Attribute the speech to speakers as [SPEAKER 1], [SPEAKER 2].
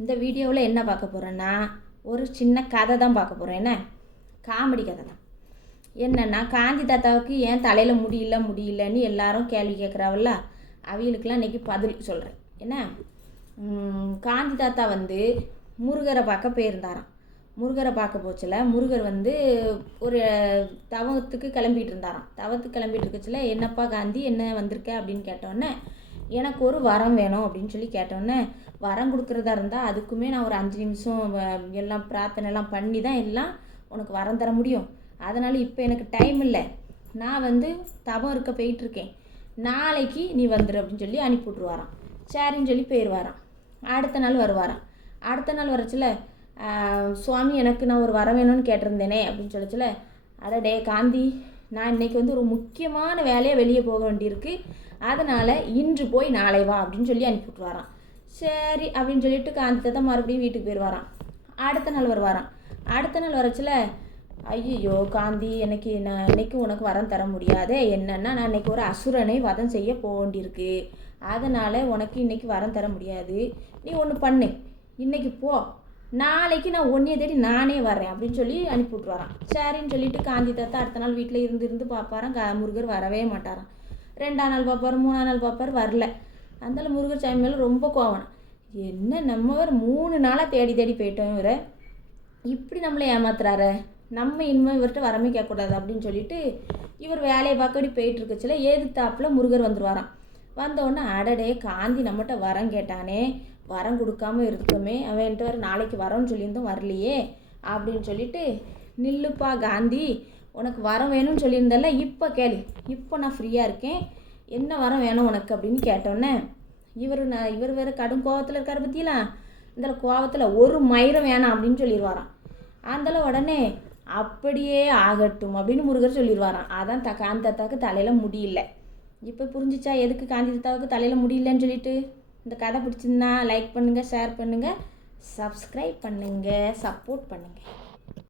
[SPEAKER 1] இந்த வீடியோவில் என்ன பார்க்க போகிறேன்னா ஒரு சின்ன கதை தான் பார்க்க போகிறேன் என்ன? காமெடி கதை தான். என்னென்னா காந்தி தாத்தாவுக்கு ஏன் தலையில் முடியல முடியலன்னு எல்லாரும் கேள்வி கேட்குறாவல்ல அவங்களுக்கெல்லாம் இன்றைக்கி பதில் சொல்கிறேன் என்ன? காந்தி தாத்தா வந்து முருகரை பார்க்க போயிருந்தாராம். முருகரை பார்க்க போச்சில் முருகர் வந்து ஒரு தவத்துக்கு கிளம்பிட்டு இருந்தாராம். தவத்துக்கு கிளம்பிட்டு இருக்கச்சுல என்னப்பா காந்தி என்ன வந்திருக்க அப்படின்னு கேட்டோன்னே எனக்கு ஒரு வரம் வேணும் அப்படின்னு சொல்லி கேட்டோன்னே வரம் கொடுக்குறதா இருந்தால் அதுக்குமே நான் ஒரு அஞ்சு நிமிஷம் எல்லாம் பிரார்த்தனை எல்லாம் பண்ணி தான் எல்லாம் உனக்கு வரம் தர முடியும். அதனால் இப்போ எனக்கு டைம் இல்லை. நான் வந்து தபம் இருக்க போயிட்டுருக்கேன் நாளைக்கு நீ வந்துடு அப்படின்னு சொல்லி அனுப்பி விட்ருவாராம் சரின்னு சொல்லி போயிடுவாராம் அடுத்த நாள் வருவாராம். அடுத்த நாள் வரச்சுல சுவாமி எனக்கு நான் ஒரு வரம் வேணும்னு கேட்டிருந்தேனே அப்படின்னு சொல்லச்சில அட டே காந்தி. நான் இன்னைக்கு வந்து ஒரு முக்கியமான வேலையை வெளியே போக வேண்டியிருக்கு. அதனால் இன்று போய் நாளை வா அப்படின்னு சொல்லி அனுப்பிவிட்டு வரான் சரி அப்படின்னு சொல்லிட்டு காந்தி தான் மறுபடியும் வீட்டுக்கு போயிடுவாராம். அடுத்த நாள் வருவாரான் அடுத்த நாள் வரச்சில் ஐயோ காந்தி எனக்கு நான் இன்னைக்கு உனக்கு வரம் தர முடியாதே. என்னன்னா நான் இன்னைக்கு ஒரு அசுரனை வதம் செய்ய போக வேண்டியிருக்கு. அதனால் உனக்கு இன்றைக்கி வரம் தர முடியாது. நீ ஒன்று பண்ணு. இன்றைக்கி போ. நாளைக்கு நான் ஒன்றைய தேடி நானே வரேன் அப்படின்னு சொல்லி அனுப்பி விட்ருவாரான் சரின்னு சொல்லிட்டு காந்தி தாத்தா அடுத்த நாள் வீட்டில் இருந்து இருந்து பார்ப்பாராம் கா முருகர் வரவே மாட்டாராம். ரெண்டாம் நாள் பார்ப்பார் மூணாம் நாள் பார்ப்பார் வரல. அதனால முருகர் சாமி மேலே ரொம்ப கோவம். என்ன நம்ம மூணு நாளாக தேடி தேடி போயிட்டோம் இவரை. இப்படி நம்மளை ஏமாத்துறாரு. நம்ம இனிமேல் இவர்கிட்ட வரமே கேட்கக்கூடாது அப்படின்னு சொல்லிட்டு இவர் வேலையை பார்க்கடி போயிட்டு இருக்கச்சில ஏது தாப்பில் முருகர் வந்துடுவாராம் வந்த அடடே காந்தி நம்மகிட்ட வரம் கேட்டானே. வரம் கொடுக்காம இருக்கமே அவன்ட்டு வர நாளைக்கு வரோன்னு சொல்லியிருந்தோம் வரலையே அப்படின்னு சொல்லிட்டு நில்லுப்பா காந்தி உனக்கு வரம் வேணும்னு சொல்லியிருந்தல இப்போ கேளு. இப்போ நான் ஃப்ரீயாக இருக்கேன். என்ன வரம் வேணும் உனக்கு அப்படின்னு கேட்டோன்னே இவர் நான் இவர் வேறு கடும் கோவத்தில் இருக்கார் பற்றியெல்லாம் இந்த கோவத்தில் ஒரு மயிரம் வேணாம் அப்படின்னு சொல்லிடுவாராம் அந்தல உடனே அப்படியே ஆகட்டும் அப்படின்னு முருகர் சொல்லிடுவாராம் அதான் த காந்தாத்தாக்கு தலையில் முடியல இப்போ புரிஞ்சிச்சா? எதுக்கு காந்தி தலையில் முடியலன்னு சொல்லிட்டு? இந்த கதை பிடிச்சிருந்தா லைக் பண்ணுங்கள் ஷேர் பண்ணுங்கள் சப்ஸ்கிரைப் பண்ணுங்கள் சப்போர்ட் பண்ணுங்கள்